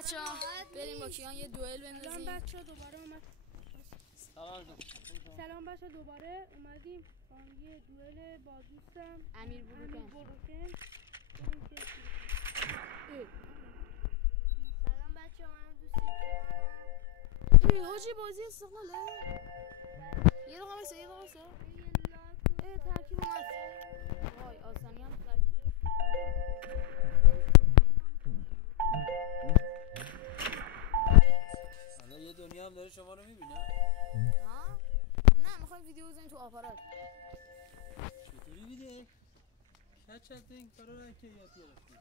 بچه‌ها بریم با کیان یه دوئل بندازیم. سلام بچه‌ها دوباره اومد. سلام بچه‌ها دوباره اومدیم با یه دوئل با دوستم امیر بروکن. سلام بچه‌ها من دوست کیانم. حاجی بازی استقلاله. یه دقیقه وایسا. ترکیب اومد. وای آسانی هم ترکیب. حالا یه دنیا هم داره شما رو میبینه؟ ها؟ نه میخوایم ویدیو بزنیم تو آپارات. چطوری بیده؟ کچت این کارا رو که یاد گرفتی؟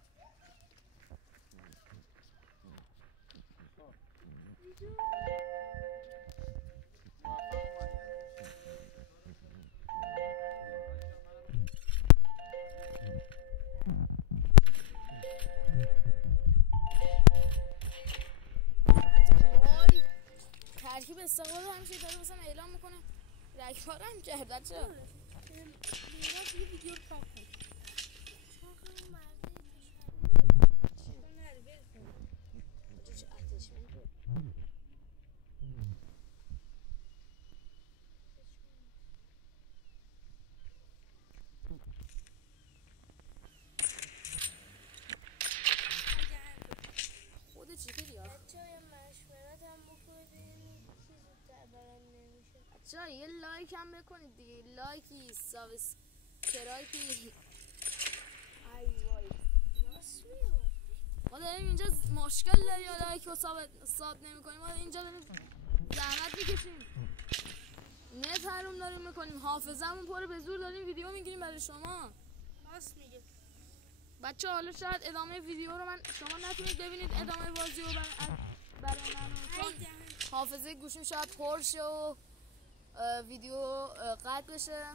ترکیب استقلال همیشه داره مثلا اعلام میکنه رگبار هم کرد بچه میرا یه ویدیو رو پاک کن خود چیکاری ها بچه‌ها یه مشورت هم بکنید چیزی زودتر برام نمیشه. بچه‌ها یه لایک هم بکنید دیگه. لایکی سابسکرایبی. ای وای راست میگم. ما داریم اینجا مشکل داری یا لایک و ساب نمی کنیم. ما اینجا داریم زحمت میکشیم نت حروم داریم میکنیم حافظمون پره به زور داریم ویدیو میگیریم برای شما. راست میگه بچه حالا شاید ادامه ویدیو رو شما نتونید ببینید ادامه بازی رو برای من چون حافظه گوشیم شاید پر شه و ویدیو قطع بشه.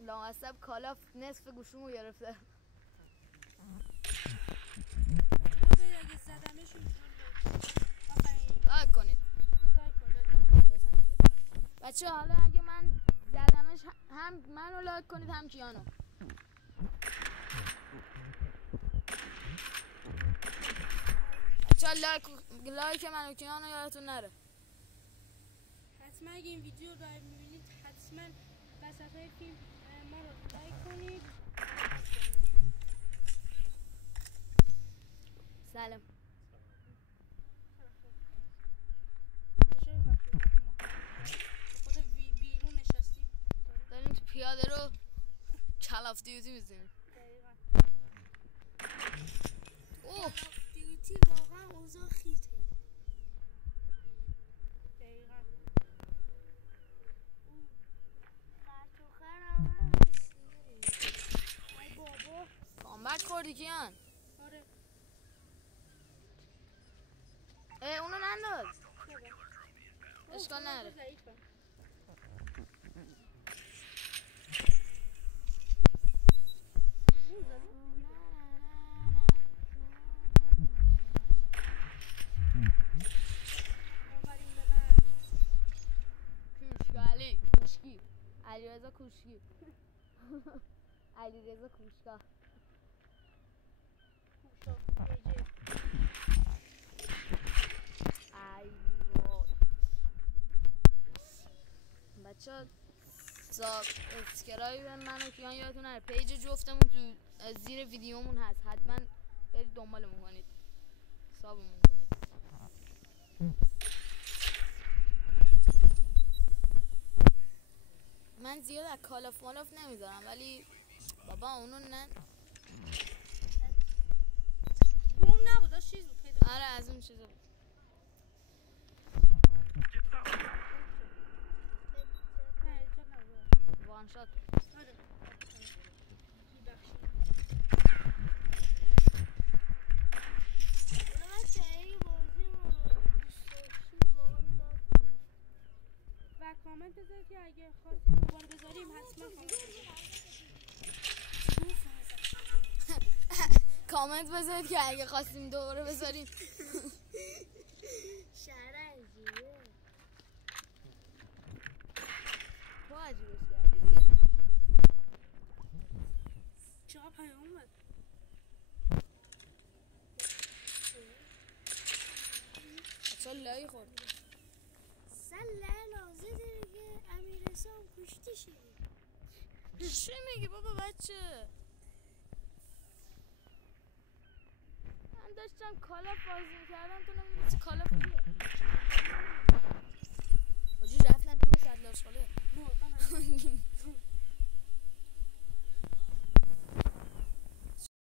لاعصب کالاف نصف گوشیمو گرفته. اگه زدمشون لایک کنید بچه حالا اگه من زدمش هم منو لایک کنید هم کیانو. بچه لایک منو کیانو یادتون نره. حتما اگه این ویدیو رو میبینید حتما وسط های فیلم ما رو لایک کنید. سلام خود بیرون نشستیم داریم تو پیاده رو کلاف دیوتی میزنیم. اوه دیوتی واقعا اوضاع خیته. دقیقا خرط و خرم ای بابا کامبک خوردی کیان. آره اونو ننداز اشکال نداره. کوشکی علیرضا کوشکی علیرضا کوشکا بچه سابسکرایب منو کیان یادتون نره. پیج جفتمون تو زیر ویدیومون هست حتما برید دنبالمون کنید سابمون کنید. من زیاد از کالاف مالاف نمیذارم ولی بابا اونو نه بوم نبود داشت چیز بود پیدا. آره از اون چیزا بود. وان شات آره و کامنت بذارید که اگه خواستید دوباره بذاریم حتما کامنت بذارید که اگه خواستیم دوباره بذاریم. شهر عجیبه تو عجیبش کردی دیگه. چقدر پیام اومد چه لایی خورد سله لازه دیگه امیر حسام کشته شده. چی میگی بابا بچه؟ من داشتم کالاف بازی میکردم، تو نمیدونی کالاف کیه؟